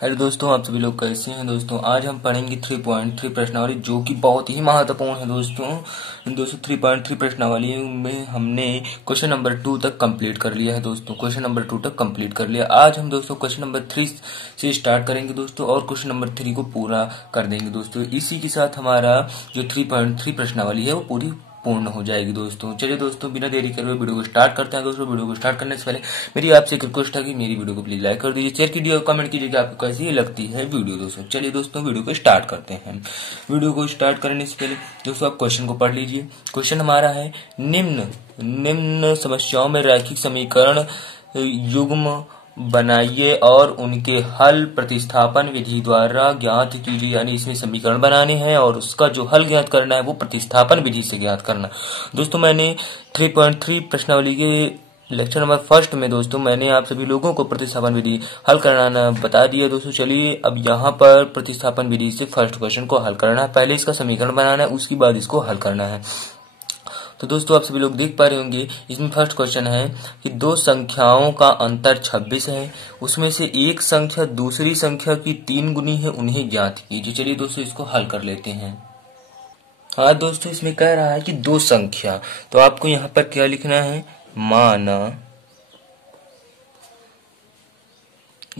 Hello दोस्तों, आप सभी लोग कैसे हैं। दोस्तों आज हम पढ़ेंगे 3.3 प्रश्नावली, जो कि बहुत ही महत्वपूर्ण है। दोस्तों 3.3 प्रश्नावली में हमने क्वेश्चन नंबर 2 तक कंप्लीट कर लिया है। दोस्तों क्वेश्चन नंबर 2 तक कंप्लीट कर लिया। आज हम दोस्तों क्वेश्चन नंबर 3 से स्टार्ट करेंगे दोस्तों, और क्वेश्चन नंबर 3 को पूरा कर देंगे दोस्तों। इसी के साथ हमारा जो 3.3 प्रश्नावली है वो पूरी पूर्ण हो जाएगी। दोस्तों चलिए दोस्तों, बिना देरी करे वीडियो को स्टार्ट करते हैं। दोस्तों वीडियो को स्टार्ट करने से पहले मेरी आपसे एक रिक्वेस्ट है कि मेरी वीडियो को प्लीज लाइक कर दीजिए, शेयर कीजिए और कमेंट कीजिए कि आपको कैसी लगती है वीडियो। दोस्तों चलिए दोस्तों, वीडियो को स्टार्ट करते हैं। वीडियो को स्टार्ट करने से पहले दोस्तों आप क्वेश्चन को पढ़ लीजिए। क्वेश्चन हमारा है, निम्न समस्याओं में रैखिक समीकरण युग्म बनाइए और उनके हल प्रतिस्थापन विधि द्वारा ज्ञात कीजिए। यानी इसमें समीकरण बनाने हैं और उसका जो हल ज्ञात करना है वो प्रतिस्थापन विधि से ज्ञात करना। दोस्तों मैंने 3.3 प्रश्नावली के लेक्चर नंबर 1 में दोस्तों मैंने आप सभी लोगों को प्रतिस्थापन विधि हल कराना बता दिया। दोस्तों चलिए अब यहाँ पर प्रतिस्थापन विधि से फर्स्ट क्वेश्चन को हल करना है। पहले इसका समीकरण बनाना है, उसके बाद इसको हल करना है। तो दोस्तों आप सभी लोग देख पा रहे होंगे, इसमें फर्स्ट क्वेश्चन है कि दो संख्याओं का अंतर 26 है, उसमें से एक संख्या दूसरी संख्या की 3 गुनी है, उन्हें ज्ञात कीजिए। चलिए दोस्तों इसको हल कर लेते हैं। हाँ दोस्तों, इसमें कह रहा है कि दो संख्या, तो आपको यहाँ पर क्या लिखना है, माना,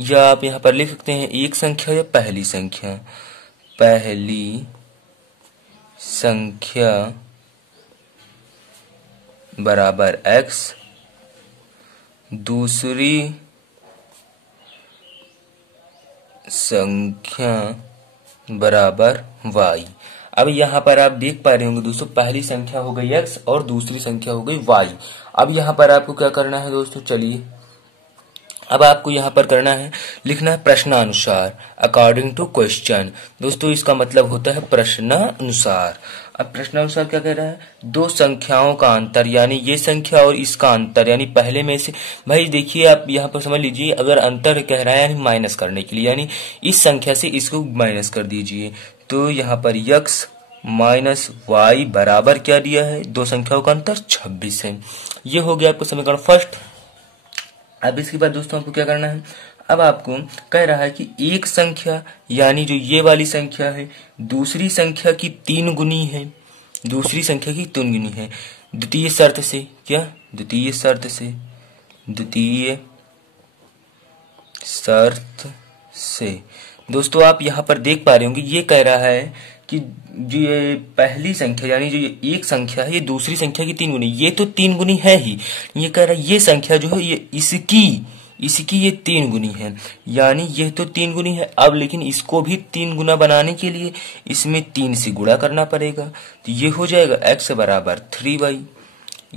या आप यहाँ पर लिख सकते हैं एक संख्या या पहली संख्या। पहली संख्या बराबर x, दूसरी संख्या बराबर y। अब यहाँ पर आप देख पा रहे होंगे दोस्तों, पहली संख्या हो गई x और दूसरी संख्या हो गई y। अब यहाँ पर आपको क्या करना है दोस्तों, चलिए अब आपको यहाँ पर करना है, लिखना है प्रश्नानुसार, अकॉर्डिंग टू क्वेश्चन। दोस्तों इसका मतलब होता है प्रश्नानुसार। अब प्रश्नानुसार क्या कह रहा है, दो संख्याओं का अंतर, यानी ये संख्या और इसका अंतर, यानी पहले में से, भाई देखिए आप यहाँ पर समझ लीजिए, अगर अंतर कह रहा है यानी माइनस करने के लिए, यानी इस संख्या से इसको माइनस कर दीजिए। तो यहाँ पर x माइनस y बराबर क्या दिया है, दो संख्याओं का अंतर 26 है। ये हो गया आपको समीकरण फर्स्ट। अब इसके बाद दोस्तों आपको क्या करना है, अब आपको कह रहा है कि एक संख्या, यानी जो ये वाली संख्या है, दूसरी संख्या की 3 गुनी है, दूसरी संख्या की 3 गुनी है, द्वितीय शर्त से। क्या, द्वितीय शर्त से, द्वितीय शर्त से। दोस्तों आप यहाँ पर देख पा रहे होंगे, ये कह रहा है कि जो ये पहली संख्या, यानी जो ये एक संख्या है, ये दूसरी संख्या की 3 गुनी, ये तो 3 गुनी है ही, ये कह रहा है ये संख्या जो है ये इसकी ये 3 गुनी है, यानी ये तो 3 गुनी है। अब लेकिन इसको भी 3 गुना बनाने के लिए इसमें 3 से गुणा करना पड़ेगा, तो ये हो जाएगा x बराबर 3y।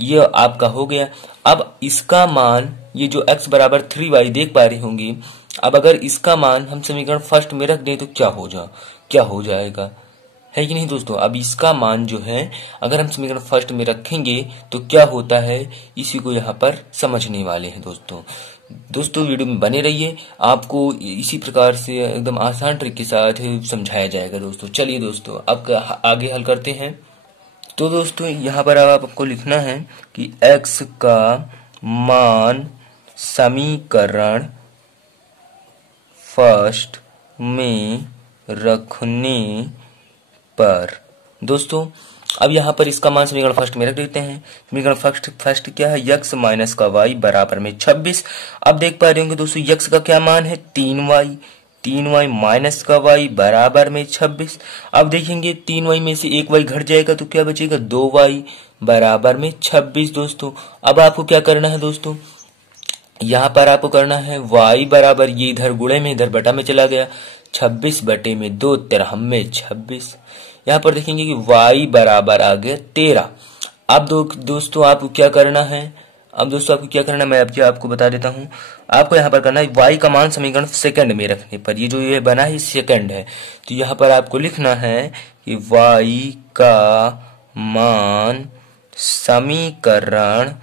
ये आपका हो गया। अब इसका मान, ये जो x बराबर 3y देख पा रहे होंगे, अब अगर इसका मान हम समीकरण फर्स्ट में रख दें तो क्या हो जाएगा, है कि नहीं दोस्तों। अब इसका मान जो है अगर हम समीकरण फर्स्ट में रखेंगे तो क्या होता है, इसी को यहाँ पर समझने वाले हैं दोस्तों वीडियो में बने रहिए, आपको इसी प्रकार से एकदम आसान ट्रिक के साथ समझाया जाएगा दोस्तों। चलिए दोस्तों अब आगे हल करते हैं। तो दोस्तों यहाँ पर अब आपको लिखना है कि x का मान समीकरण फर्स्ट में रखने पर, दोस्तों अब यहाँ पर इसका मान समीकरण फर्स्ट में रख देते हैं। समीकरण फर्स्ट क्या है, x माइनस का y बराबर में 26। अब देख पा रहे होंगे दोस्तों, x का क्या मान है, 3y माइनस का y बराबर में 26। अब देखेंगे 3y में से एक y घट जाएगा तो क्या बचेगा, 2y बराबर में 26। दोस्तों अब आपको क्या करना है दोस्तों, यहाँ पर आपको करना है y बराबर, ये इधर गुणे में इधर बटा में चला गया, 26 बटे में 2, 13 में 26। यहाँ पर देखेंगे कि y बराबर आ गया 13। अब दोस्तों आपको क्या करना है, मैं अब आपको बता देता हूँ। आपको यहाँ पर करना है y का मान समीकरण सेकंड में रखने पर, ये जो ये बना है सेकंड है, तो यहाँ पर आपको लिखना है कि y का मान समीकरण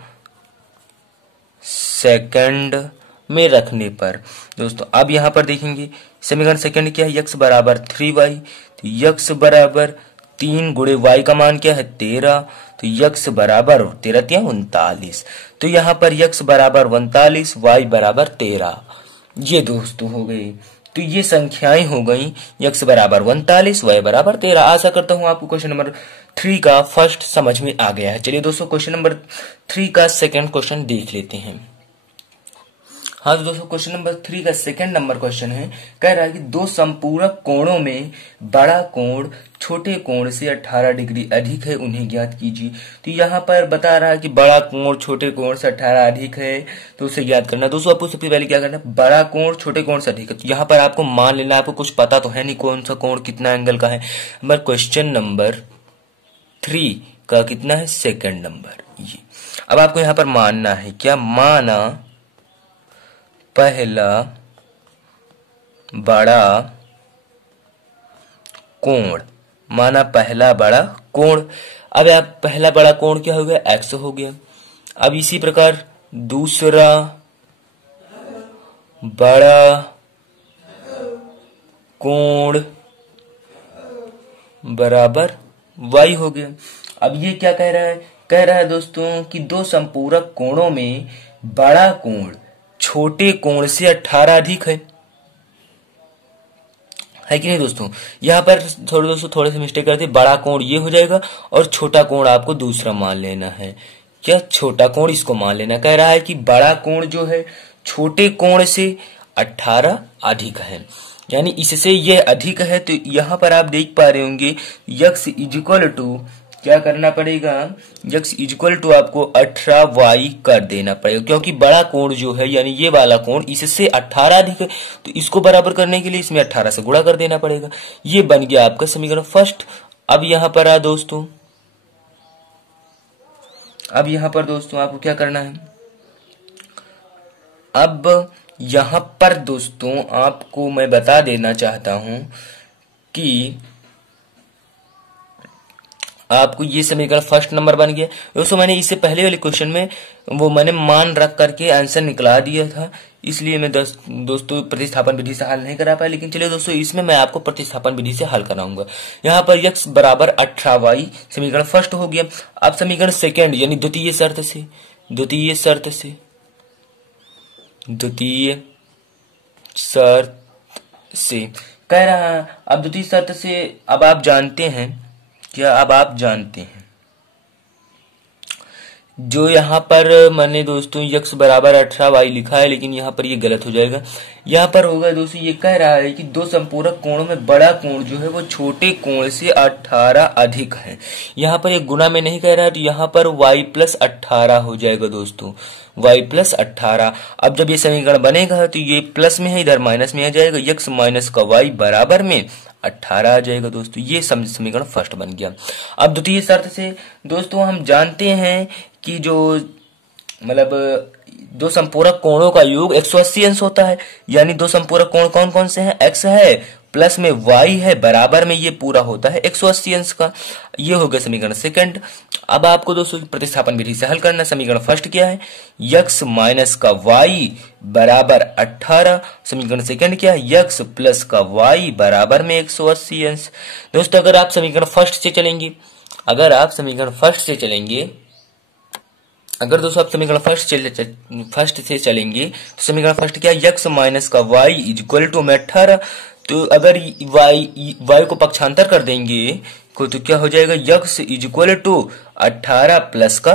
सेकंड में रखने पर। दोस्तों अब यहाँ पर देखेंगे समीकरण सेकंड क्या है, x बराबर 3y, तो x बराबर 3 गुणे y का मान क्या है 13, तो x बराबर 13 या 39। तो यहाँ पर x बराबर 39, y बराबर 13। ये दोस्तों हो गई। तो ये संख्याएं हो गई x बराबर 39, y बराबर 13। आशा करता हूं आपको क्वेश्चन नंबर 3 का फर्स्ट समझ में आ गया है। चलिए दोस्तों क्वेश्चन नंबर 3 का सेकंड क्वेश्चन देख लेते हैं। हाँ तो दोस्तों क्वेश्चन नंबर 3 का सेकंड नंबर क्वेश्चन है, कह रहा है कि दो संपूरक कोणों में बड़ा कोण छोटे कोण से 18 डिग्री अधिक है, उन्हें ज्ञात कीजिए। तो यहाँ पर बता रहा है कि बड़ा कोण छोटे कोण से 18 अधिक है, तो उसे ज्ञात करना। दोस्तों आपको सबसे पहले क्या करना है, बड़ा कोण छोटे कोण से अधिक है, तो यहाँ पर आपको मान लेना, आपको कुछ पता तो है नहीं कौन सा कोण कितना एंगल का है। क्वेश्चन नंबर 3 का कितना है, सेकंड नंबर ये। अब आपको यहाँ पर मानना है क्या, माना पहला बड़ा कोण, माना पहला बड़ा कोण। अब आप पहला बड़ा कोण क्या हो गया, x हो गया। अब इसी प्रकार दूसरा बड़ा कोण बराबर y हो गया। अब ये क्या कह रहा है दोस्तों कि दो संपूरक कोणों में बड़ा कोण छोटे कोण से 18 अधिक है कि नहीं दोस्तों। यहाँ पर थोड़े से मिस्टेक करते, बड़ा कोण ये हो जाएगा और छोटा कोण आपको दूसरा मान लेना है। क्या, छोटा कोण इसको मान लेना। कह रहा है कि बड़ा कोण जो है छोटे कोण से 18 अधिक है, यानी इससे ये अधिक है। तो यहाँ पर आप देख पा रहे होंगे x इक्वल टू क्या करना पड़ेगा, x इक्वल टू आपको 18y कर देना पड़ेगा, क्योंकि बड़ा कोण जो है यानी ये वाला कोण इससे 18 अधिक है, तो इसको बराबर करने के लिए इसमें 18 से गुणा कर देना पड़ेगा। ये बन गया आपका समीकरण फर्स्ट। अब यहाँ पर दोस्तों आपको क्या करना है, अब यहाँ पर दोस्तों आपको मैं बता देना चाहता हूं कि आपको ये समीकरण फर्स्ट नंबर बन गया। दोस्तों मैंने इससे पहले वाले क्वेश्चन में वो मैंने मान रख करके आंसर निकला दिया था, इसलिए मैं दोस्तों प्रतिस्थापन विधि से हल नहीं करा पाया। लेकिन चलिए दोस्तों इसमें मैं आपको प्रतिस्थापन विधि से हल कराऊंगा। यहाँ पर x बराबर 18y समीकरण फर्स्ट हो गया। अब समीकरण सेकेंड यानी द्वितीय शर्त से कह रहा है। अब द्वितीय शर्त से अब आप जानते हैं क्या, अब आप जानते हैं जो यहाँ पर मैंने दोस्तों x बराबर 18y लिखा है, लेकिन यहाँ पर ये गलत हो जाएगा। यहाँ पर होगा दोस्तों, ये कह रहा है कि दो संपूरक कोणों में बड़ा कोण जो है वो छोटे कोण से 18 अधिक है। यहाँ पर एक गुना में नहीं कह रहा है, तो यहाँ पर y प्लस 18 हो जाएगा दोस्तों, y प्लस 18। अब जब ये समीकरण बनेगा तो ये प्लस में है, इधर माइनस में आ जाएगा, x माइनस का y बराबर में 18 आ जाएगा दोस्तों। ये समीकरण फर्स्ट बन गया। अब द्वितीय शर्त से दोस्तों हम जानते हैं कि जो दो संपूरक कोणों का योग 180 अंश होता है, यानी दो संपूरक कोण कौन कौन से हैं, x है प्लस में y है बराबर में ये पूरा होता है 180 अंश का। ये हो गया समीकरण सेकंड। अब आपको दोस्तों प्रतिस्थापन विधि से हल करना। समीकरण फर्स्ट क्या है, x माइनस का y बराबर 18। समीकरण सेकंड क्या है, x प्लस का y बराबर में 180 अंश। दोस्तों अगर आप समीकरण फर्स्ट से चलेंगे, अगर दोस्तों आप समीकरण फर्स्ट से चलेंगे तो समीकरण फर्स्ट क्या है, x माइनस का y इक्वल टू में 18। तो अगर y को पक्षांतर कर देंगे तो क्या हो जाएगा, x इक्वल टू 18 प्लस का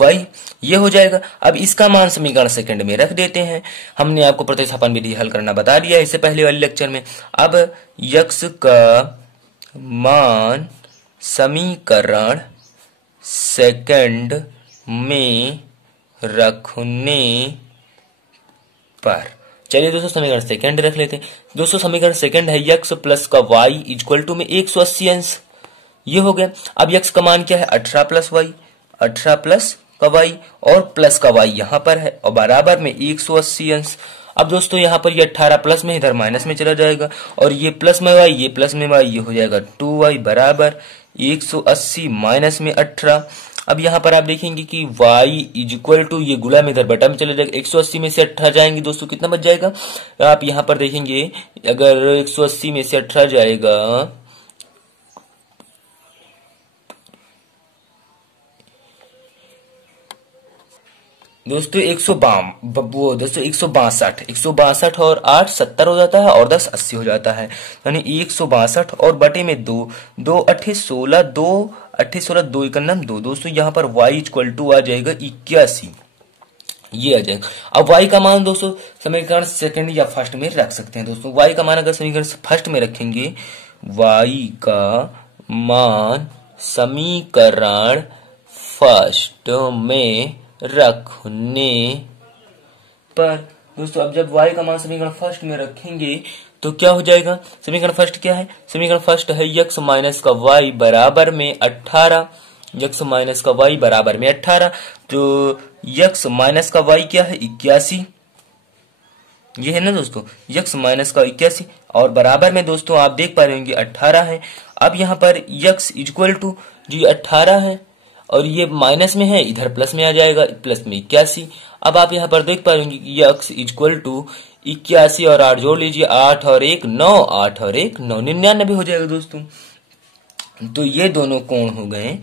y, ये हो जाएगा। अब इसका मान समीकरण सेकंड में रख देते हैं। हमने आपको प्रतिस्थापन विधि हल करना बता दिया इससे पहले वाले लेक्चर में। अब x का मान समीकरण सेकंड में रखने पर, चलिए दोस्तों समीकरण सेकंड रख लेते हैं। दोस्तों समीकरण सेकंड है x प्लस का y इक्वल टू में 180 अंश, ये हो गया। अब x का मान क्या है, 18 प्लस का y और प्लस का y यहाँ पर है और बराबर में 180 अंश। अब दोस्तों यहाँ पर ये 18 प्लस में इधर माइनस में चला जाएगा और ये प्लस में y ये प्लस में y, ये हो जाएगा 2y बराबर 180 माइनस में 18। अब यहाँ पर आप देखेंगे कि y इक्वल टू ये गुला में इधर बटा में चला जाएगा, 180 में से 18 जाएंगे दोस्तों कितना बच जाएगा, आप यहाँ पर देखेंगे अगर 180 में से 18 जाएगा दोस्तों 162 और 8 70 हो जाता है और 10 80 हो जाता है, यानी 162 और बटे में 2, 2 अट्ठे 16, 2 अट्ठे 16, 2 इकन्नम 2। दोस्तों यहाँ पर y इक्वल टू आ जाएगा 81, ये आ जाएगा। अब y का मान दोस्तों समीकरण सेकंड या फर्स्ट में रख सकते हैं। दोस्तों y का मान अगर समीकरण फर्स्ट में रखेंगे, y का मान समीकरण फर्स्ट में रखने पर दोस्तों, अब जब y का मान समीकरण फर्स्ट में रखेंगे तो क्या हो जाएगा? समीकरण फर्स्ट क्या है? समीकरण फर्स्ट है x माइनस का y बराबर में 18, x माइनस का y बराबर में 18। तो x माइनस का y क्या है? 81, ये है ना दोस्तों, x माइनस का 81 और बराबर में दोस्तों आप देख पा रहे होंगे 18 है। अब यहाँ पर x इक्वल टू जी 18 है और ये माइनस में है, इधर प्लस में आ जाएगा, प्लस में 81। अब आप यहाँ पर देख पा रहे होंगे कि x इक्वल टू 81 और 8 जोड़ लीजिए, 8 और 1 9, 8 और 1 9, 99 हो जाएगा दोस्तों। तो ये दोनों कोण हो गए,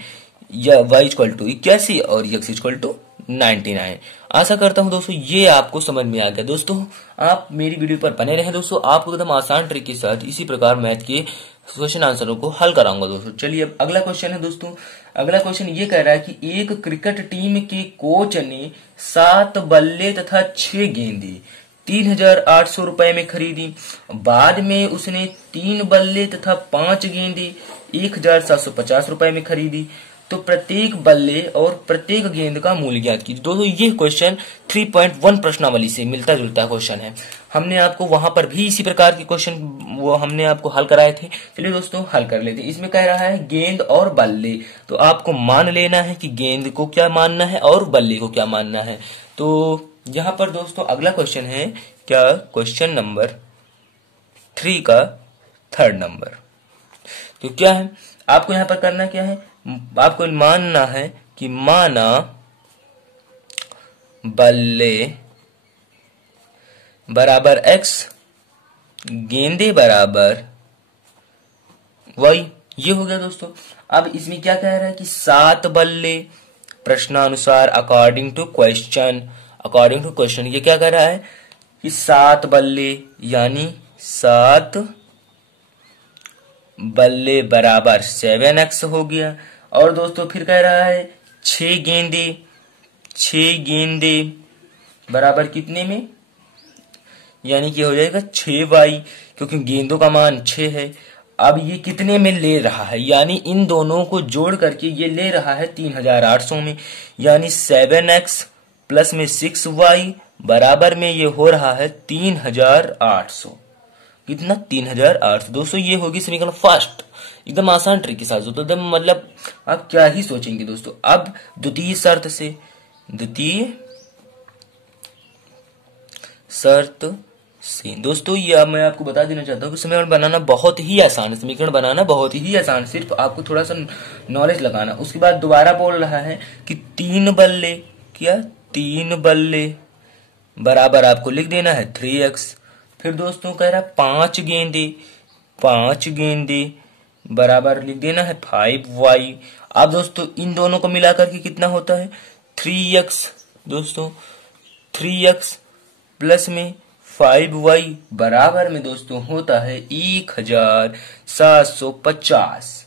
या y इक्वल टू 81 और x इक्वल टू 99। आशा करता हूं दोस्तों ये आपको समझ में आ गया। दोस्तों आप मेरी वीडियो पर बने रहें दोस्तों, आपको एकदम आसान ट्रिक के साथ इसी प्रकार मैथ के क्वेश्चन आंसरों को हल कराऊंगा दोस्तों। चलिए अब अगला क्वेश्चन है दोस्तों। अगला क्वेश्चन ये कह रहा है कि एक क्रिकेट टीम के कोच ने 7 बल्ले तथा 6 गेंदें 3800 रुपए में खरीदी। बाद में उसने 3 बल्ले तथा 5 गेंदें 1750 रुपए में खरीदी। तो प्रत्येक बल्ले और प्रत्येक गेंद का मूल्य ज्ञात कीजिए। दोस्तों ये क्वेश्चन 3.1 प्रश्नावली से मिलता जुलता क्वेश्चन है। हमने आपको वहां पर भी इसी प्रकार के क्वेश्चन वो हमने आपको हल कराए थे। चलिए दोस्तों हल कर लेते हैं। इसमें कह रहा है गेंद और बल्ले, तो आपको मान लेना है कि गेंद को क्या मानना है और बल्ले को क्या मानना है। तो यहाँ पर दोस्तों अगला क्वेश्चन है क्या, क्वेश्चन नंबर 3 का थर्ड नंबर। तो क्या है आपको यहाँ पर करना, क्या है आपको मानना है कि माना बल्ले बराबर x, गेंदे बराबर y। ये हो गया दोस्तों। अब इसमें क्या कह रहा है कि 7 बल्ले, प्रश्नानुसार अकॉर्डिंग टू क्वेश्चन ये क्या कह रहा है कि 7 बल्ले यानी 7 बल्ले बराबर 7x हो गया। और दोस्तों फिर कह रहा है 6 गेंदे बराबर कितने में, यानी कि हो जाएगा 6y, क्योंकि गेंदों का मान 6 है। अब ये कितने में ले रहा है, यानी इन दोनों को जोड़ करके ये ले रहा है 3800 में, यानी 7x प्लस में 6y बराबर में ये हो रहा है 3800। कितना? 3800। दोस्तों ये होगी समीकरण फर्स्ट, एकदम आसान ट्रिक के साथ। तो एकदम मतलब आप क्या ही सोचेंगे दोस्तों। अब द्वितीय शर्त से दोस्तों ये मैं आपको बता देना चाहता हूँ कि समीकरण बनाना बहुत ही आसान है, सिर्फ आपको थोड़ा सा नॉलेज लगाना। उसके बाद दोबारा बोल रहा है कि 3 बल्ले, क्या 3 बल्ले बराबर आपको लिख देना है 3x। फिर दोस्तों कह रहा है 5 गेंदे बराबर लिख देना है 5y। अब दोस्तों इन दोनों को मिलाकर के कितना होता है 3x। दोस्तों 3x प्लस में 5y बराबर में दोस्तों होता है 1750।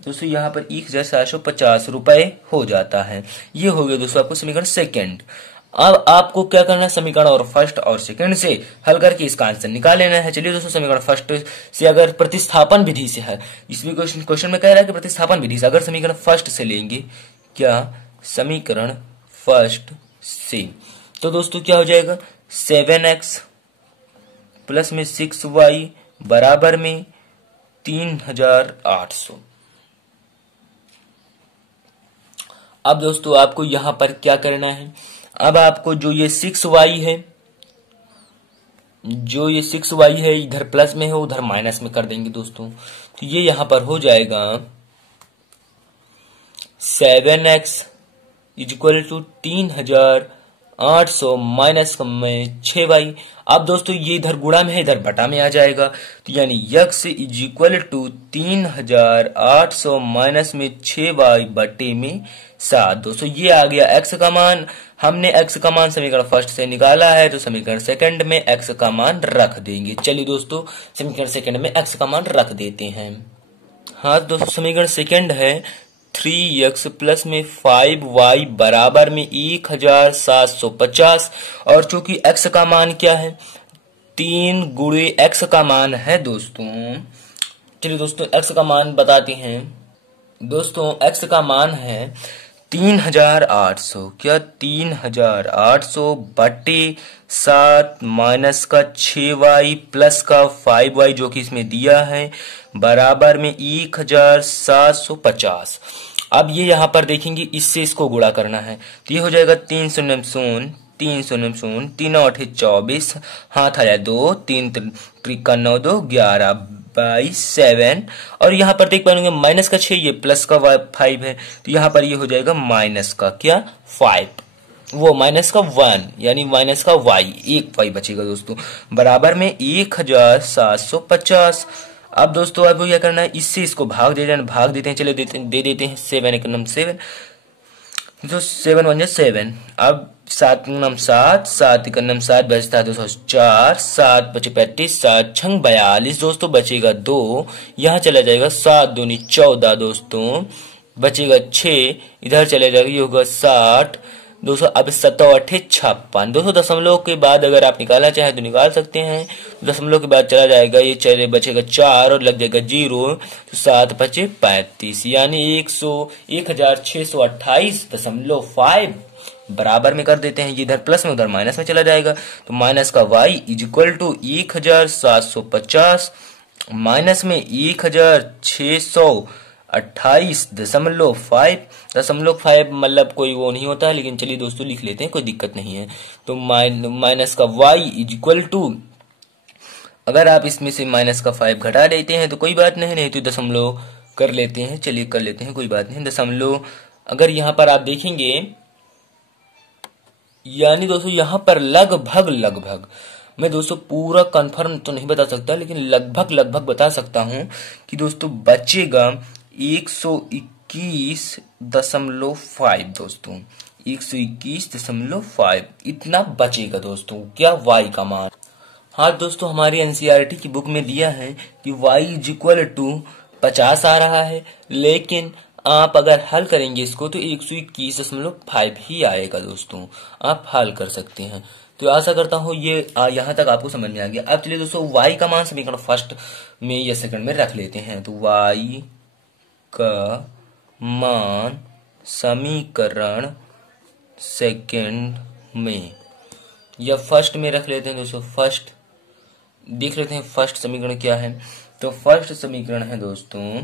दोस्तों यहाँ पर 1750 रुपए हो जाता है। ये हो गया दोस्तों आपको समीकरण सेकंड। अब आपको क्या करना है, समीकरण और फर्स्ट और सेकंड से हल करके इसका आंसर निकाल लेना है। चलिए दोस्तों समीकरण फर्स्ट से अगर प्रतिस्थापन विधि से है, इसमें क्वेश्चन में कह रहा है कि प्रतिस्थापन विधि से अगर समीकरण फर्स्ट से लेंगे, क्या समीकरण फर्स्ट से, तो दोस्तों क्या हो जाएगा 7x प्लस में 6y बराबर में 3800। अब दोस्तों आपको यहां पर क्या करना है, अब आपको जो ये 6y है इधर प्लस में है उधर माइनस में कर देंगे दोस्तों। तो ये यहां पर हो जाएगा 7x इक्वल टू 3800 800 माइनस में 6y। अब दोस्तों ये इधर गुणा में है, इधर बटा में आ जाएगा, तो यानी x is equal to 3800 minus में 6y बटे में 7। दोस्तों ये आ गया x का मान। हमने x का मान समीकरण फर्स्ट से निकाला है, तो समीकरण सेकंड में x का मान रख देंगे। चलिए दोस्तों समीकरण सेकंड में x का मान रख देते हैं। हाँ दोस्तों समीकरण सेकंड है 3x प्लस में 5y बराबर में 1750, और चूंकि x का मान क्या है 3 गुणे x का मान है दोस्तों। चलिए दोस्तों x का मान बताते हैं। दोस्तों x का मान है 3800, क्या 3800 बटे 7 माइनस का 6y प्लस का 5y जो कि इसमें दिया है बराबर में 1750। अब ये यहाँ पर देखेंगे, इससे इसको गुणा करना है, तो ये हो जाएगा 3 शून्य शून्य 3 शून्य शून्य 3 8 24, हाथ आया 2, 3 त्रिका 9 2 11 22 7, और यहाँ पर देख पाएंगे माइनस का 6, ये प्लस का 5 है, तो यहाँ पर ये हो जाएगा माइनस का क्या 5, वो माइनस का 1 यानी माइनस का y, एक y बचेगा दोस्तों बराबर में 1750। अब दोस्तों अब क्या करना है, इससे इसको भाग दे देना, भाग देते हैं, चले दे देते हैं 7 एक नम 7, तो 7 1 7, अब 7 नम 7, 7 एक नम 7 बचता है 204, 7 बचे 35, 7 छंग 42 दोस्तों, बचेगा 2, यहाँ चला जाएगा 7 दूनी 14 दोस्तों, बचेगा 6, इधर चले जाएगा, ये होगा 60 दोस्तों। अब 7 8 56 दोस्तों, दशमलव के बाद अगर आप निकालना चाहें तो निकाल सकते हैं, दशमलव के बाद चला जाएगा, ये चले बचेगा 4 और लग जाएगा 0, तो 7 बचे 35 यानी 1628.5 बराबर में कर देते हैं। ये इधर प्लस में उधर माइनस में चला जाएगा, तो माइनस का y is equal to 1750 minus में 1628.5 .5 मतलब कोई वो नहीं होता है, लेकिन चलिए दोस्तों लिख लेते हैं, कोई दिक्कत नहीं है। तो माइनस का y इज इक्वल टू, अगर आप इसमें से माइनस का 5 घटा देते हैं तो कोई बात नहीं तो दशमलव कर लेते हैं, चलिए कर लेते हैं, कोई बात नहीं। दशमलव अगर यहाँ पर आप देखेंगे, यानी दोस्तों यहाँ पर लगभग मैं दोस्तों पूरा कंफर्म तो नहीं बता सकता, लेकिन लगभग बता सकता हूं कि दोस्तों बचेगा 121.5 दोस्तों, 121.5 इतना बचेगा दोस्तों, क्या y का मान। हाँ दोस्तों हमारी एनसीईआरटी की बुक में दिया है कि y इज इक्वल टू 50 आ रहा है, लेकिन आप अगर हल करेंगे इसको तो 121.5 ही आएगा दोस्तों, आप हल कर सकते हैं। तो आशा करता हूँ ये यहाँ तक आपको समझ में आ गया। अब चलिए दोस्तों y का मान समीकरण फर्स्ट में या सेकंड में रख लेते हैं। तो y का मान समीकरण सेकंड में या फर्स्ट में रख लेते हैं दोस्तों। फर्स्ट देख लेते हैं फर्स्ट समीकरण क्या है। तो फर्स्ट समीकरण है दोस्तों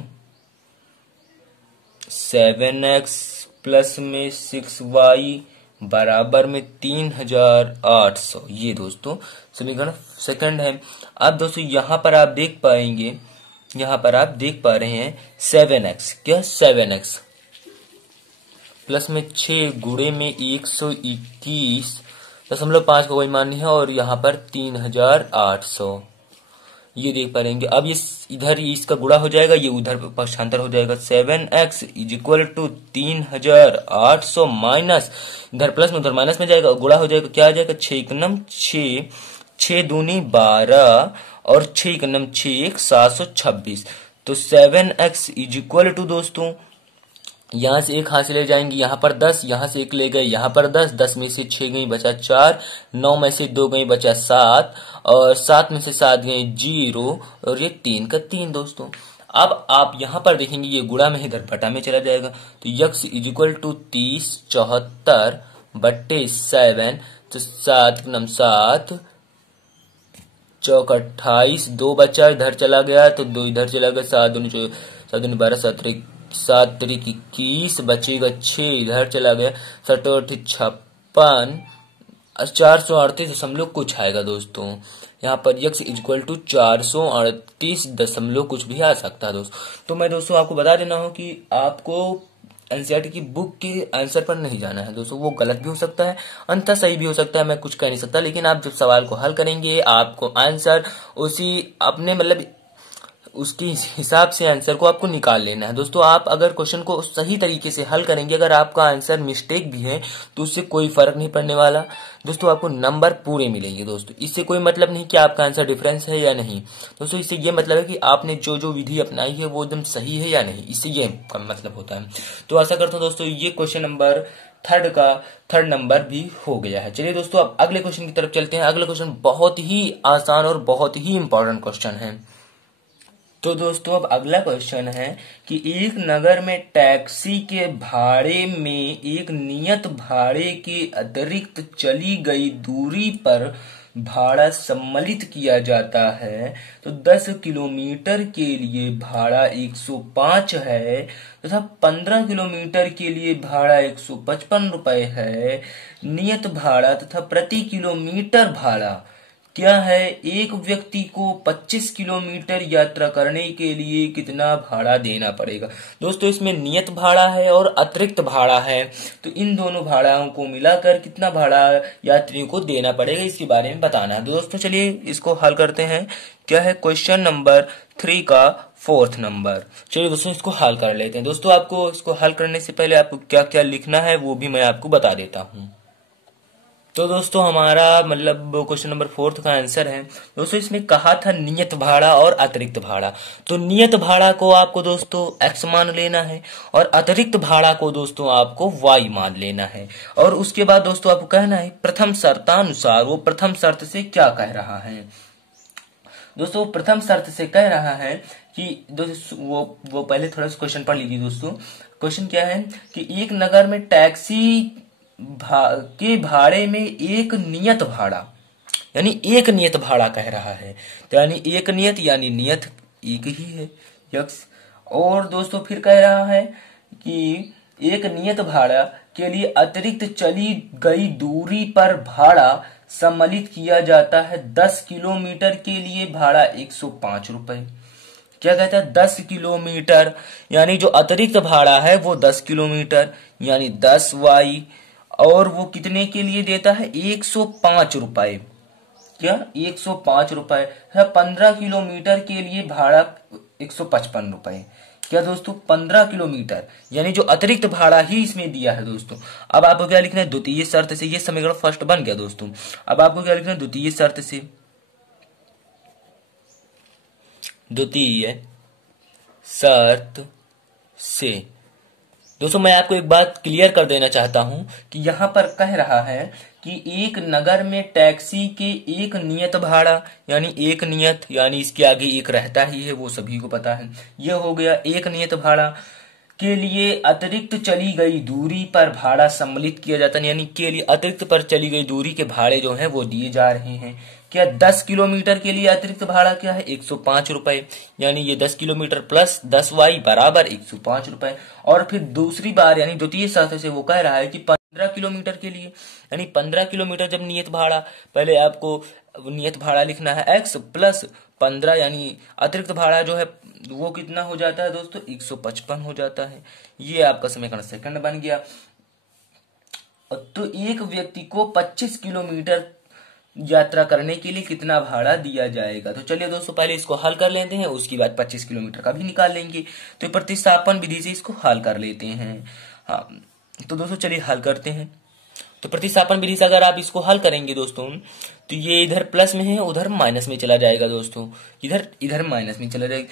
7x प्लस में 6y बराबर में 3800, ये दोस्तों समीकरण सेकंड है। अब दोस्तों यहाँ पर आप देख पाएंगे, यहाँ पर आप देख पा रहे हैं 7x, क्या 7x प्लस में 6 गुणे में 121.5 का कोई मान नहीं है, और यहाँ पर 3800 ये देख पाएंगे। अब ये इधर इसका गुणा हो जाएगा, ये उधर पक्षांतर हो जाएगा। 7x is equal to 3800 minus, इधर प्लस में उधर माइनस में जाएगा, गुणा हो जाएगा, क्या आ जाएगा 6 एकनम 6, 6 दूनी 12 और 6 एकनम 6 726। तो 7x इज इक्वल टू दोस्तों, यहाँ से एक हाथ से ले जाएंगे, यहाँ पर 10, यहाँ से एक ले गए, यहाँ पर 10, 10 में से 6 गई बचा 4, 9 में से 2 गई बचा 7, और 7 में से 7 गई 0, और ये 3 का 3 दोस्तों। अब आप यहाँ पर देखेंगे ये गुणा में इधर बटा में चला जाएगा, तो x इज इक्वल टू 3074 बट्टे 7, तो 7 नम 7 चौक 28, 2 बचा इधर चला गया, तो 2 इधर चला गया, 7 दूनी 12, 7 तरीक 21 बचेगा, 6 इधर चला गया, 7 56, 438 दशमलव कुछ आएगा दोस्तों। यहाँ पर x इज इक्वल टू 438 दशमलव कुछ भी आ सकता है दोस्तों। तो मैं दोस्तों आपको बता देना हूँ कि आपको एनसीईआरटी की बुक के आंसर पर नहीं जाना है दोस्तों, वो गलत भी हो सकता है, अंततः सही भी हो सकता है, मैं कुछ कह नहीं सकता, लेकिन आप जब सवाल को हल करेंगे आपको आंसर उसी अपने मतलब उसके हिसाब से आंसर को आपको निकाल लेना है दोस्तों। आप अगर क्वेश्चन को सही तरीके से हल करेंगे, अगर आपका आंसर मिस्टेक भी है तो उससे कोई फर्क नहीं पड़ने वाला दोस्तों, आपको नंबर पूरे मिलेंगे दोस्तों। इससे कोई मतलब नहीं कि आपका आंसर डिफरेंस है या नहीं दोस्तों, इससे ये मतलब है कि आपने जो जो विधि अपनाई है वो एकदम सही है या नहीं, इससे ये मतलब होता है। तो आशा करता हूँ दोस्तों ये क्वेश्चन नंबर थर्ड नंबर भी हो गया है। चलिए दोस्तों अब अगले क्वेश्चन की तरफ चलते हैं। अगला क्वेश्चन बहुत ही आसान और बहुत ही इंपॉर्टेंट क्वेश्चन है। तो दोस्तों अब अगला क्वेश्चन है कि एक नगर में टैक्सी के भाड़े में एक नियत भाड़े के अतिरिक्त चली गई दूरी पर भाड़ा सम्मिलित किया जाता है। तो 10 किलोमीटर के लिए भाड़ा 105 है तथा 15 किलोमीटर के लिए भाड़ा 155 रुपए है। नियत भाड़ा तथा प्रति किलोमीटर भाड़ा क्या है? एक व्यक्ति को 25 किलोमीटर यात्रा करने के लिए कितना भाड़ा देना पड़ेगा? दोस्तों इसमें नियत भाड़ा है और अतिरिक्त भाड़ा है, तो इन दोनों भाड़ाओं को मिलाकर कितना भाड़ा यात्रियों को देना पड़ेगा इसके बारे में बताना है। दोस्तों चलिए इसको हल करते हैं। क्या है क्वेश्चन नंबर 3 का 4th नंबर। चलिए दोस्तों इसको हल कर लेते हैं। दोस्तों आपको इसको हल करने से पहले आपको क्या क्या लिखना है वो भी मैं आपको बता देता हूँ। तो दोस्तों हमारा मतलब क्वेश्चन नंबर 4th का आंसर है दोस्तों, इसमें कहा था नियत भाड़ा और अतिरिक्त भाड़ा। तो नियत भाड़ा को आपको दोस्तों x मान लेना है और अतिरिक्त भाड़ा को दोस्तों आपको y मान लेना है। और उसके बाद दोस्तों आपको कहना है प्रथम शर्तानुसार वो प्रथम शर्त से क्या कह रहा है। दोस्तों प्रथम शर्त से कह रहा है कि दोस्तों वो पहले थोड़ा सा क्वेश्चन पढ़ लीजिए दोस्तों। क्वेश्चन क्या है कि एक नगर में टैक्सी के भाड़े में एक नियत भाड़ा, यानी एक नियत भाड़ा कह रहा है, तो यानी एक नियत यानी नियत एक ही है यक्स। और दोस्तों फिर कह रहा है कि एक नियत भाड़ा के लिए अतिरिक्त चली गई दूरी पर भाड़ा सम्मिलित किया जाता है। 10 किलोमीटर के लिए भाड़ा 105 रुपए। क्या कहता है 10 किलोमीटर, यानी जो अतिरिक्त भाड़ा है वो 10 किलोमीटर यानी 10y, और वो कितने के लिए देता है 105 रुपए। क्या 105 रुपए है। 15 किलोमीटर के लिए भाड़ा 155 रुपए। क्या दोस्तों 15 किलोमीटर यानी जो अतिरिक्त भाड़ा ही इसमें दिया है दोस्तों। अब आपको क्या लिखना है द्वितीय शर्त से, ये समीकरण फर्स्ट बन गया दोस्तों। अब आपको क्या लिखना है द्वितीय शर्त से, द्वितीय शर्त से दोस्तों मैं आपको एक बात क्लियर कर देना चाहता हूं कि यहां पर कह रहा है कि एक नगर में टैक्सी के एक नियत भाड़ा, यानी एक नियत यानी इसके आगे एक रहता ही है, वो सभी को पता है। यह हो गया एक नियत भाड़ा के लिए अतिरिक्त चली गई दूरी पर भाड़ा सम्मिलित किया जाता है, यानी के लिए अतिरिक्त पर चली गई दूरी के भाड़े जो हैं वो दिए जा रहे हैं। क्या 10 किलोमीटर के लिए अतिरिक्त भाड़ा क्या है 105 रुपए, यानी ये 10 किलोमीटर प्लस 10y बराबर 105 रुपए। और फिर दूसरी बार यानी द्वितीय शर्त से वो कह रहा है कि 15 किलोमीटर के लिए, यानी 15 किलोमीटर जब नियत भाड़ा, पहले आपको नियत भाड़ा लिखना है x प्लस 15 यानी अतिरिक्त भाड़ा जो है वो कितना हो जाता है दोस्तों 155 हो जाता है। ये आपका समीकरण सेकंड बन गया। तो एक व्यक्ति को 25 किलोमीटर यात्रा करने के लिए कितना भाड़ा दिया जाएगा। तो चलिए दोस्तों पहले इसको हल कर लेते हैं, उसके बाद 25 किलोमीटर का भी निकाल लेंगे। तो प्रतिस्थापन विधि से इसको हल कर लेते हैं। हाँ तो दोस्तों चलिए हल करते हैं। तो प्रतिस्थापन विधि से अगर आप इसको हल करेंगे दोस्तों तो ये इधर प्लस में है उधर माइनस में चला जाएगा दोस्तों, इधर माइनस में चला जाएगा।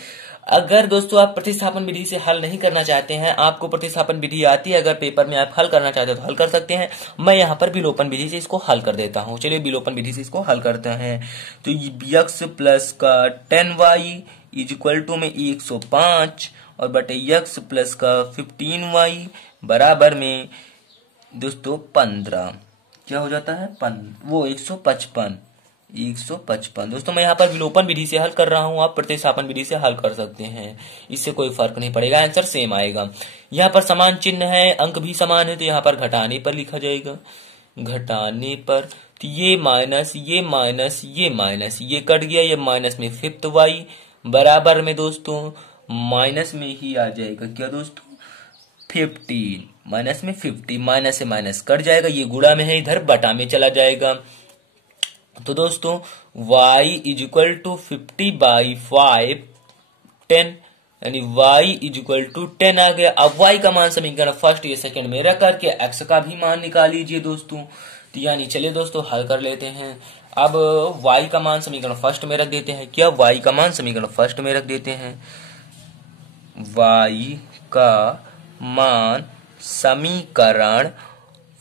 अगर दोस्तों आप प्रतिस्थापन विधि से हल नहीं करना चाहते हैं, आपको प्रतिस्थापन विधि आती है, अगर पेपर में आप हल करना चाहते हैं तो हल कर सकते हैं। मैं यहाँ पर विलोपन विधि से इसको हल कर देता हूँ। चलिए विलोपन विधि से इसको हल करते हैं। तो x प्लस का 10y इज इक्वल टू में 105 और बटे x प्लस का 15y बराबर में दोस्तों 15 क्या हो जाता है वो 155 दोस्तों मैं यहाँ पर विलोपन विधि से हल कर रहा हूँ, आप प्रतिस्थापन विधि से हल कर सकते हैं, इससे कोई फर्क नहीं पड़ेगा, आंसर सेम आएगा। यहाँ पर समान चिन्ह है, अंक भी समान है, तो यहाँ पर घटाने पर लिखा जाएगा। घटाने पर तो ये माइनस ये माइनस ये माइनस ये कट गया, ये माइनस में 5y बराबर में दोस्तों माइनस में ही आ जाएगा क्या दोस्तों 15 माइनस में 50, माइनस से माइनस कट जाएगा, ये गुणा में है, इधर बटा में चला जाएगा। तो दोस्तों y इज इक्वल टू 50/5 10, यानी y इज इक्वल टू 10 आ गया। अब y का मान समीकरण फर्स्ट या सेकंड में रख करके x का भी मान निकाल लीजिए दोस्तों। तो यानी चलिए दोस्तों हल कर लेते हैं। अब y का मान समीकरण फर्स्ट में रख देते हैं। क्या y का मान समीकरण फर्स्ट में रख देते हैं। y का मान समीकरण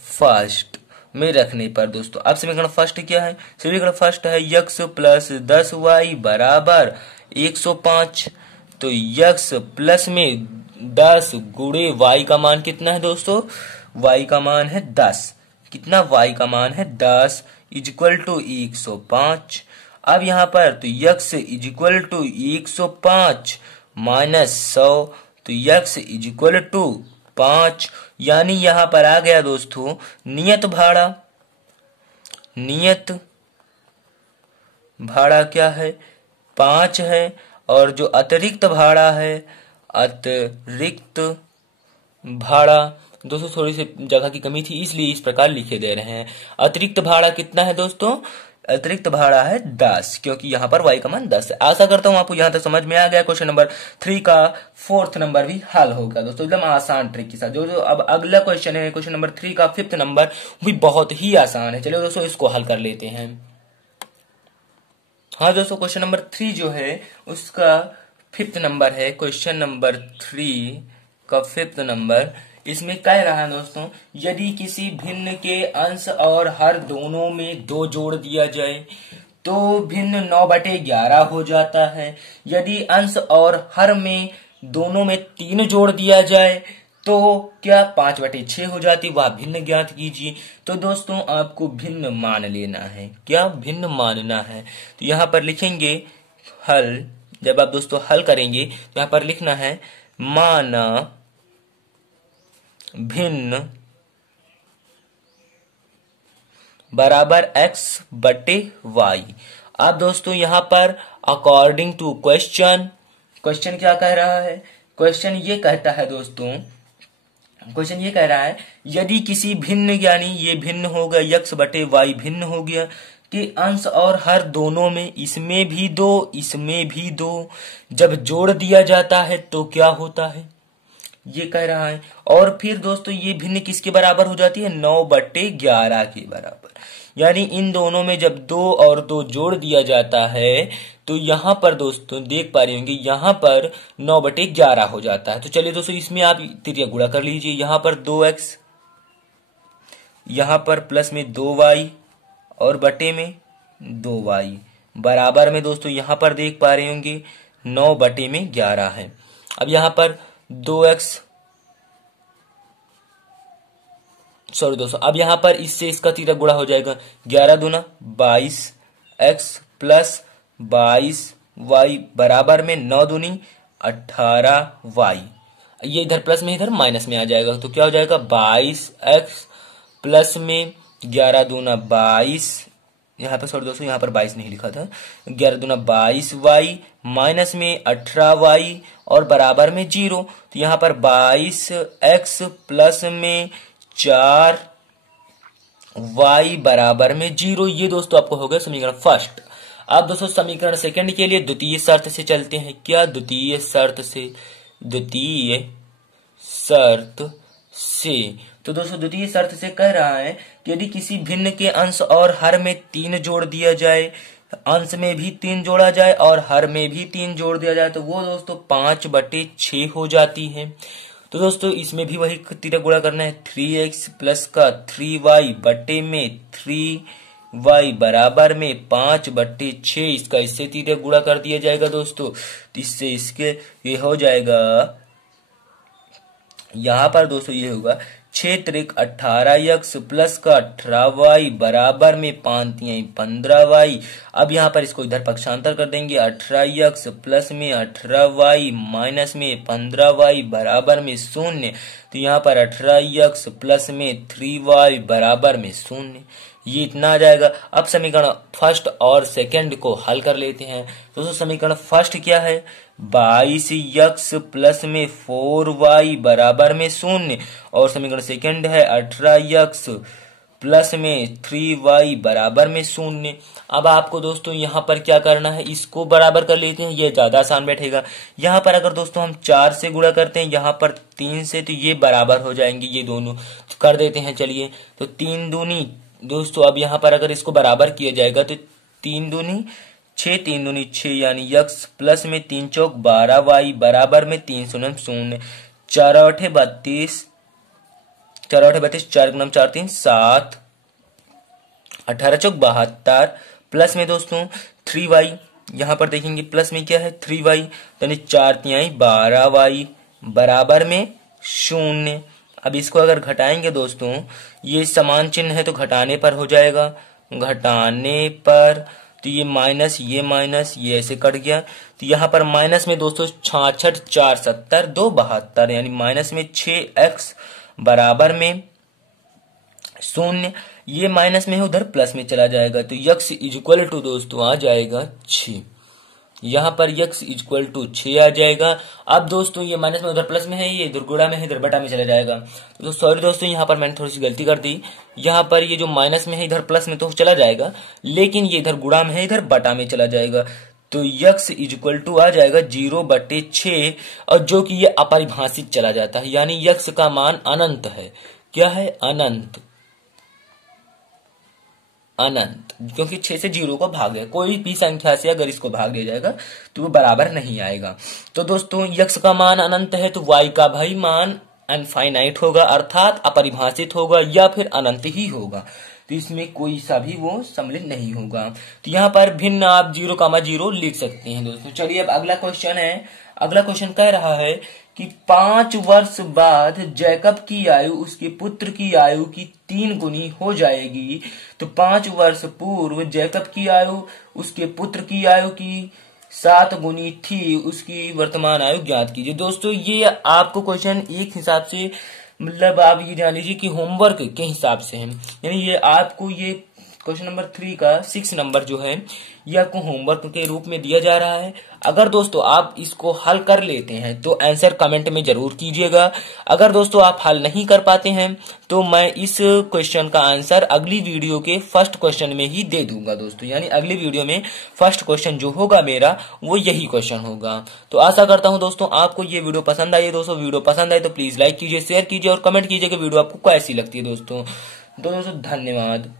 फर्स्ट में रखने पर दोस्तों, अब समीकरण फर्स्ट क्या है, समीकरण फर्स्ट है x प्लस 10y बराबर 105। तो x प्लस में 10 गुणे y का मान कितना है दोस्तों, y का मान है 10। कितना, y का मान है 10 इज इक्वल टू 105। अब यहाँ पर तो x is equal to 105 minus 100, तो x इज इक्वल टू 5, यानी यहाँ पर आ गया दोस्तों नियत भाड़ा। नियत भाड़ा क्या है, 5 है, और जो अतिरिक्त भाड़ा है, अतिरिक्त भाड़ा दोस्तों थोड़ी सी जगह की कमी थी इसलिए इस प्रकार लिखे दे रहे हैं। अतिरिक्त भाड़ा कितना है दोस्तों, अतिरिक्त भाड़ा है 10, क्योंकि यहाँ पर y का मान 10 है। आशा करता हूँ आपको यहाँ तक समझ में आ गया। क्वेश्चन नंबर 3 का 4th नंबर भी हल होगा दोस्तों, एकदम आसान ट्रिक के साथ। जो अब अगला क्वेश्चन है क्वेश्चन नंबर 3 का 5th नंबर, भी बहुत ही आसान है। चलिए दोस्तों इसको हल कर लेते हैं। हाँ दोस्तों क्वेश्चन नंबर 3 जो है उसका 5th नंबर है। क्वेश्चन नंबर 3 का 5th नंबर, इसमें कह रहा है दोस्तों, यदि किसी भिन्न के अंश और हर दोनों में 2 जोड़ दिया जाए तो भिन्न 9/11 हो जाता है। यदि अंश और हर में दोनों में 3 जोड़ दिया जाए तो क्या 5/6 हो जाती, वह भिन्न ज्ञात कीजिए। तो दोस्तों आपको भिन्न मान लेना है। क्या, भिन्न मानना है। तो यहाँ पर लिखेंगे हल, जब आप दोस्तों हल करेंगे तो यहाँ पर लिखना है माना भिन्न बराबर x/y। अब दोस्तों यहाँ पर अकॉर्डिंग टू क्वेश्चन, क्वेश्चन क्या कह रहा है, क्वेश्चन ये कहता है दोस्तों, क्वेश्चन ये कह रहा है यदि किसी भिन्न, यानी ये भिन्न हो गया, x/y भिन्न हो गया कि अंश और हर दोनों में, इसमें भी 2 इसमें भी 2, जब जोड़ दिया जाता है तो क्या होता है, ये कह रहा है। और फिर दोस्तों ये भिन्न किसके बराबर हो जाती है, 9/11 के बराबर। यानी इन दोनों में जब 2 और 2 जोड़ दिया जाता है तो यहाँ पर दोस्तों देख पा रहे होंगे, यहाँ पर 9/11 हो जाता है। तो चलिए दोस्तों इसमें आप त्रिज्या गुणा कर लीजिए। यहाँ पर 2x, यहाँ पर प्लस में 2y और बटे में 2y बराबर में दोस्तों यहाँ पर देख पा रहे होंगे 9/11 है। अब यहाँ पर 2x, सॉरी दोस्तों, अब यहाँ पर इससे इसका तीव्र गुणा हो जाएगा, 11 दूना 22 x प्लस 22y बराबर में 9 दूनी 18y। ये इधर प्लस में इधर माइनस में आ जाएगा, तो क्या हो जाएगा 22x प्लस में 11 दूना 22, यहाँ पर सॉरी दोस्तों यहाँ पर 22 नहीं लिखा था, 11 दूना 22y माइनस में 18y और बराबर में 0। तो यहाँ पर 22x प्लस में 4y बराबर में 0। ये दोस्तों आपको हो गया समीकरण फर्स्ट। अब दोस्तों समीकरण सेकंड के लिए द्वितीय शर्त से चलते हैं। क्या, द्वितीय शर्त से, द्वितीय शर्त से। तो दोस्तों द्वितीय शर्त से कह रहा है कि यदि किसी भिन्न के अंश और हर में 3 जोड़ दिया जाए, अंश में भी 3 जोड़ा जाए और हर में भी 3 जोड़ दिया जाए, तो वो दोस्तों 5/6 हो जाती है। तो दोस्तों इसमें भी वही तीव्र गुणा करना है, 3x प्लस का 3y बटे में 3y बराबर में 5/6। इसका इससे तीव्र गुणा कर दिया जाएगा दोस्तों, तो इससे इसके ये हो जाएगा, यहाँ पर दोस्तों ये होगा 6 त्रिक 18x प्लस का 18y बराबर में 5 तिहाई 15y। अब यहाँ पर इसको इधर पक्षांतर कर देंगे, 18x प्लस में 18y माइनस में 15y बराबर में 0। तो यहाँ पर 18x प्लस में 3y बराबर में 0। ये इतना आ जाएगा। अब समीकरण फर्स्ट और सेकंड को हल कर लेते हैं। दोस्तों समीकरण फर्स्ट क्या है, 22x प्लस में 4y बराबर में 0 और समीकरण सेकंड है 18x प्लस में 3y बराबर में 0। अब आपको दोस्तों यहाँ पर क्या करना है, इसको बराबर कर लेते हैं, ये ज्यादा आसान बैठेगा। यहाँ पर अगर दोस्तों हम 4 से गुणा करते हैं, यहाँ पर 3 से, तो ये बराबर हो जाएंगे, ये दोनों कर देते हैं। चलिए तो 3 दूनी दोस्तों, अब यहाँ पर अगर इसको बराबर किया जाएगा तो 3 दूनी 6, 3 दूनी 6 यानी x प्लस में 3 चौक 12y बराबर में 3 शून्य 0, 4 8 32, 4 8 32, 4 गुना 4 3 7, 18 चौक 72 प्लस में दोस्तों 3y, यहाँ पर देखेंगे प्लस में क्या है 3y, यानी 4 तिहाई 12y बराबर में 0। अब इसको अगर घटाएंगे दोस्तों, ये समान चिन्ह है तो घटाने पर हो जाएगा, घटाने पर तो ये माइनस ये ऐसे कट गया, तो यहाँ पर माइनस में दोस्तों 66 4 70 2 72 यानी माइनस में 6x बराबर में 0। ये माइनस में है उधर प्लस में चला जाएगा, तो x इक्वल टू दोस्तों आ जाएगा 6। यहाँ पर x इक्वल टू 6 आ जाएगा। अब दोस्तों ये माइनस में उधर प्लस में है, ये इधर गुणा में है, इधर बटा में चला जाएगा। तो सॉरी दोस्तों, यहाँ पर मैंने थोड़ी सी गलती कर दी। यहाँ पर ये जो माइनस में है इधर प्लस में तो चला जाएगा, लेकिन ये इधर गुणा में है, इधर बटा में चला जाएगा। तो x इक्वल टू आ जाएगा 0/6, और जो कि ये अपरिभाषित चला जाता है, यानी x का मान अनंत है। क्या है, अनंत, अनंत, क्योंकि 6 से 0 को भाग है, कोई भी संख्या से अगर इसको भाग दिया जाएगा तो वो बराबर नहीं आएगा। तो दोस्तों x का मान अनंत है तो y का भाई मान अनफाइनाइट होगा, अर्थात अपरिभाषित होगा या फिर अनंत ही होगा, तो इसमें कोई सा भी वो सम्मिलित नहीं होगा। तो यहाँ पर भिन्न आप 0,0 लिख सकते हैं दोस्तों। चलिए अब अगला क्वेश्चन है। अगला क्वेश्चन कह रहा है कि 5 वर्ष बाद जैकब की आयु उसके पुत्र की आयु की 3 गुनी हो जाएगी, तो 5 वर्ष पूर्व जैकब की आयु उसके पुत्र की आयु की 7 गुनी थी, उसकी वर्तमान आयु ज्ञात कीजिए। दोस्तों ये आपको क्वेश्चन एक हिसाब से, मतलब आप ये जान लीजिए कि होमवर्क के हिसाब से है, यानी ये आपको ये क्वेश्चन नंबर 3 का 6 नंबर जो है ये आपको होमवर्क के रूप में दिया जा रहा है। अगर दोस्तों आप इसको हल कर लेते हैं तो आंसर कमेंट में जरूर कीजिएगा। अगर दोस्तों आप हल नहीं कर पाते हैं तो मैं इस क्वेश्चन का आंसर अगली वीडियो के फर्स्ट क्वेश्चन में ही दे दूंगा दोस्तों, यानी अगली वीडियो में फर्स्ट क्वेश्चन जो होगा मेरा वो यही क्वेश्चन होगा। तो आशा करता हूं दोस्तों आपको ये वीडियो पसंद आई है। दोस्तों वीडियो पसंद आए तो प्लीज लाइक कीजिए, शेयर कीजिए और कमेंट कीजिए कि वीडियो आपको कैसी लगती है दोस्तों। धन्यवाद।